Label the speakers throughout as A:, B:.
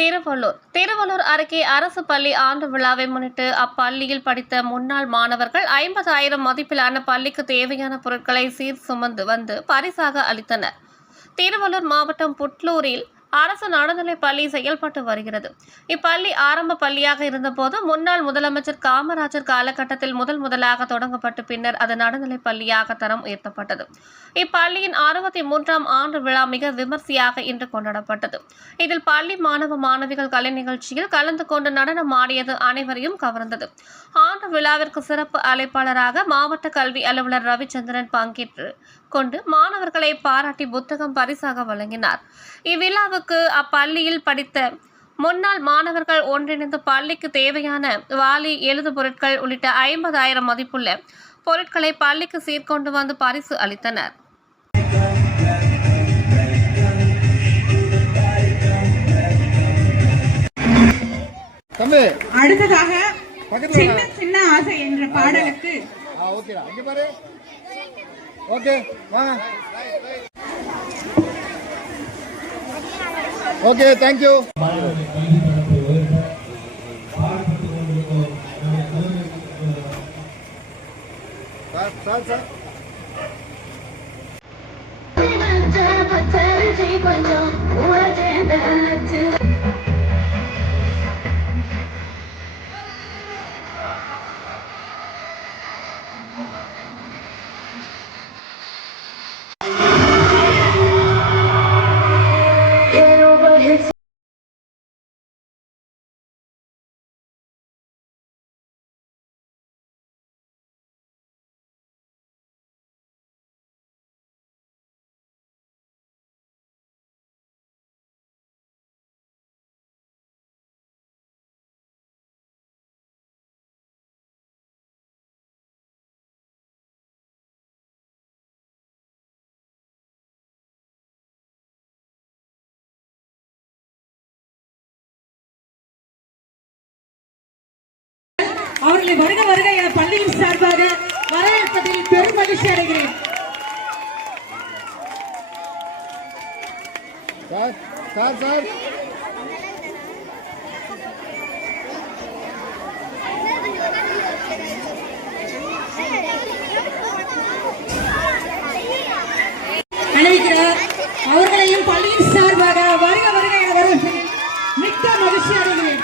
A: திருவள்ளூர். திருவள்ளூர் அருகே அரசு பள்ளி ஆண்டு விழாவை முன்னிட்டு அப்பள்ளியில் படித்த முன்னாள் மாணவர்கள் ஐம்பதாயிரம் மதிப்பிலான பள்ளிக்கு தேவையான பொருட்களை சீர் சுமந்து வந்து பரிசாக அளித்தனர். திருவள்ளூர் மாவட்டம் புட்லூரில் அரசு நடுநிலை பள்ளி செயல்பட்டு வருகிறது. இப்பள்ளி ஆரம்ப பள்ளியாக இருந்தபோது முன்னாள் முதலமைச்சர் காமராஜர் காலகட்டத்தில் முதல் முதலாக தொடங்கப்பட்டு பின்னர் அது நடுநிலை பள்ளியாக தரம் உயர்த்தப்பட்டது. இப்பள்ளியின் அறுபத்தி மூன்றாம் ஆண்டு விழா மிக விமர்சையாக இன்று கொண்டாடப்பட்டது. இதில் பள்ளி மாணவ மாணவிகள் கலை நிகழ்ச்சியில் கலந்து கொண்டு நடனம் ஆடியது அனைவரையும் கவர்ந்தது. ஆண்டு விழாவிற்கு சிறப்பு அழைப்பாளராக மாவட்ட கல்வி அலுவலர் ரவிச்சந்திரன் பங்கேற்று கொண்டு மாணவர்களை பாராட்டி புத்தகம் பரிசாக வழங்கினார். இவ்விழாவுக்கு அப்பள்ளியில் படித்த முன்னாள் மாணவர்கள் ஒன்றிணைந்து பள்ளிக்கு தேவையான வாலி எழுது பொருட்கள் உள்ளிட்ட ஐம்பதாயிரம் மதிப்புள்ள பொருட்களை பள்ளிக்கு சீர்கொண்டு வந்து பரிசு அளித்தனர்.
B: அடுத்ததாக சின்ன சின்ன ஆசை என்ற பாடலுக்கு
C: ஆ ஓகேடா. இங்க பாரு. ஓகே வாங்க. Okay thank you sir sir sir
B: அவர்களை வருக வருக என பள்ளியின் சார்பாக வரவேற்பதில் பெரும் மகிழ்ச்சி அடைகிறேன்.
C: சார் சார் சார்
B: அணிவிக்கிறார் அவர்களையும் பள்ளியின் சார்பாக வருக வருக என வரவேற்பதில் மிக்க மகிழ்ச்சி அடைகிறேன்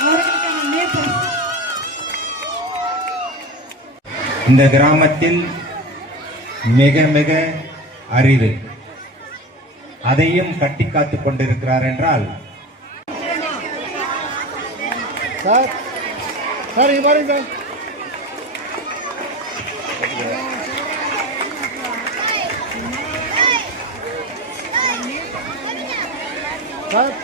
B: அவர்களுக்கான நேர்பரிசு
D: இந்த கிராமத்தில் மிக மிக அரிது. அதையும் கட்டி காத்துக் கொண்டிருக்கிறார் என்றால்
C: சார் சார் இங்க பாருங்க சார். சார்.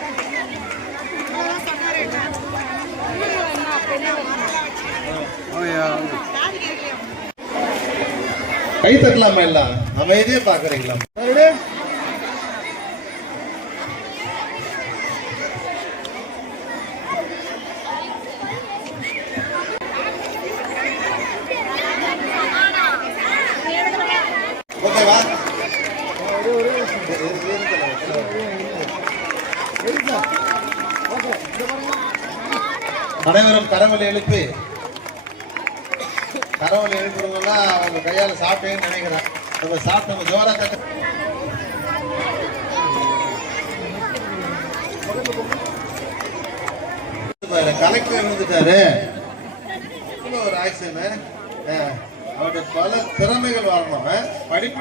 C: கை தட்டலாமா எல்லாம் அமைதியே பாக்குறீங்களா? ஓகேவா அனைவரும் கரவொலி எழுப்பி கரவொலி எழுப்புறவங்கன்னா அவங்க கையால சாப்பிட்டேன்னு நினைக்கிறேன். நம்ம சாப்பிட்டு ஜோரா தட்டு கலெக்டர் இருந்துட்டாரு. ஒரு ஆக்சிடென்ட் அவருடைய பல திறமைகள் வரணும் படிப்பு